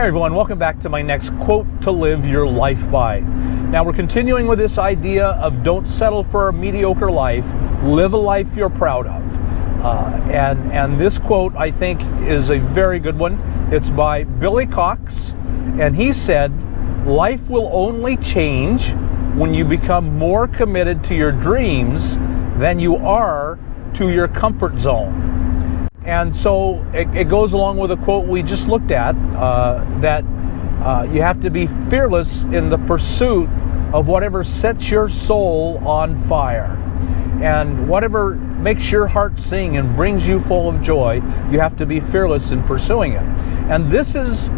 Hi everyone, welcome back to my next quote to live your life by. Now we're continuing with this idea of don't settle for a mediocre life, live a life you're proud of. And this quote I think is a very good one. It's by Billy Cox, and he said, "Life will only change when you become more committed to your dreams than you are to your comfort zone." And so it goes along with a quote we just looked at, that you have to be fearless in the pursuit of whatever sets your soul on fire. And whatever makes your heart sing and brings you full of joy, you have to be fearless in pursuing it. And this is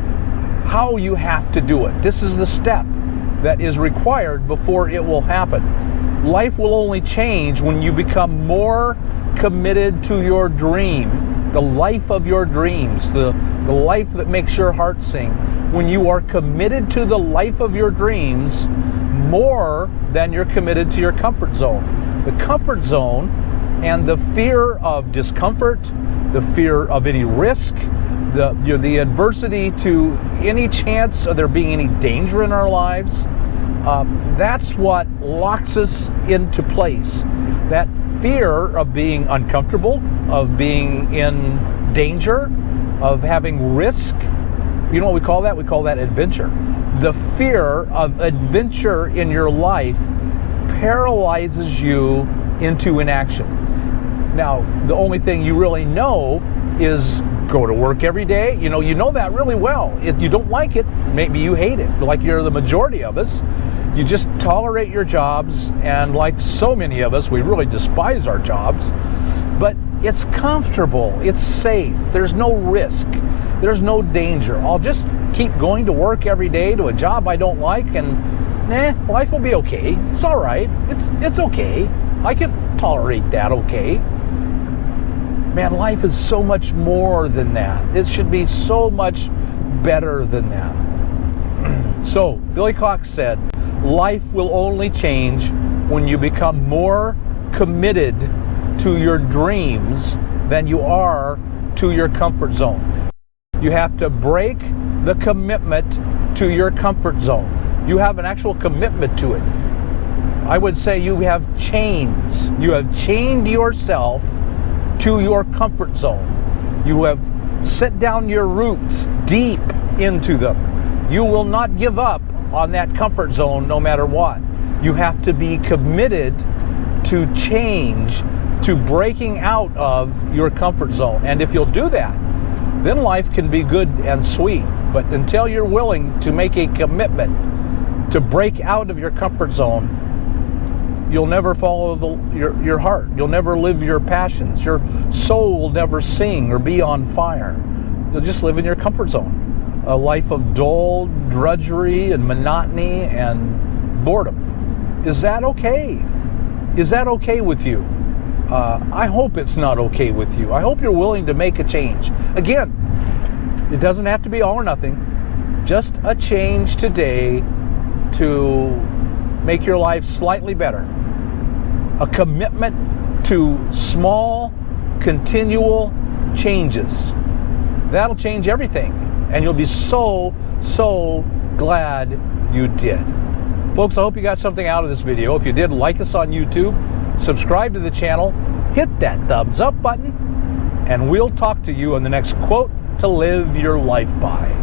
how you have to do it. This is the step that is required before it will happen. Life will only change when you become more committed to your dream, the life of your dreams, the life that makes your heart sing. When you are committed to the life of your dreams more than you're committed to your comfort zone. The comfort zone and the fear of discomfort, the fear of any risk, the adversity to any chance of there being any danger in our lives, that's what locks us into place. That fear of being uncomfortable, of being in danger, of having risk. You know what we call that? We call that adventure. The fear of adventure in your life paralyzes you into inaction. Now, the only thing you really know is go to work every day. You know that really well. If you don't like it, maybe you hate it, like you're the majority of us. You just tolerate your jobs, and like so many of us, we really despise our jobs. But it's comfortable, it's safe, there's no risk, there's no danger. I'll just keep going to work every day to a job I don't like, and life will be okay. It's all right. It's okay. I can tolerate that, okay. Man, life is so much more than that. It should be so much better than that. So, Billy Cox said, life will only change when you become more committed to your dreams than you are to your comfort zone. You have to break the commitment to your comfort zone. You have an actual commitment to it. I would say you have chains. You have chained yourself to your comfort zone. You have set down your roots deep into them. You will not give up on that comfort zone no matter what. You have to be committed to change, to breaking out of your comfort zone. And if you'll do that, then life can be good and sweet. But until you're willing to make a commitment to break out of your comfort zone, you'll never follow your heart. You'll never live your passions. Your soul will never sing or be on fire. You'll just live in your comfort zone. A life of dull drudgery and monotony and boredom. Is that okay? Is that okay with you? I hope it's not okay with you. I hope you're willing to make a change. Again, it doesn't have to be all or nothing. Just a change today to make your life slightly better. A commitment to small, continual changes. That'll change everything. And you'll be so glad you did. Folks, I hope you got something out of this video. If you did, like us on YouTube, subscribe to the channel, hit that thumbs up button, and we'll talk to you on the next quote to live your life by.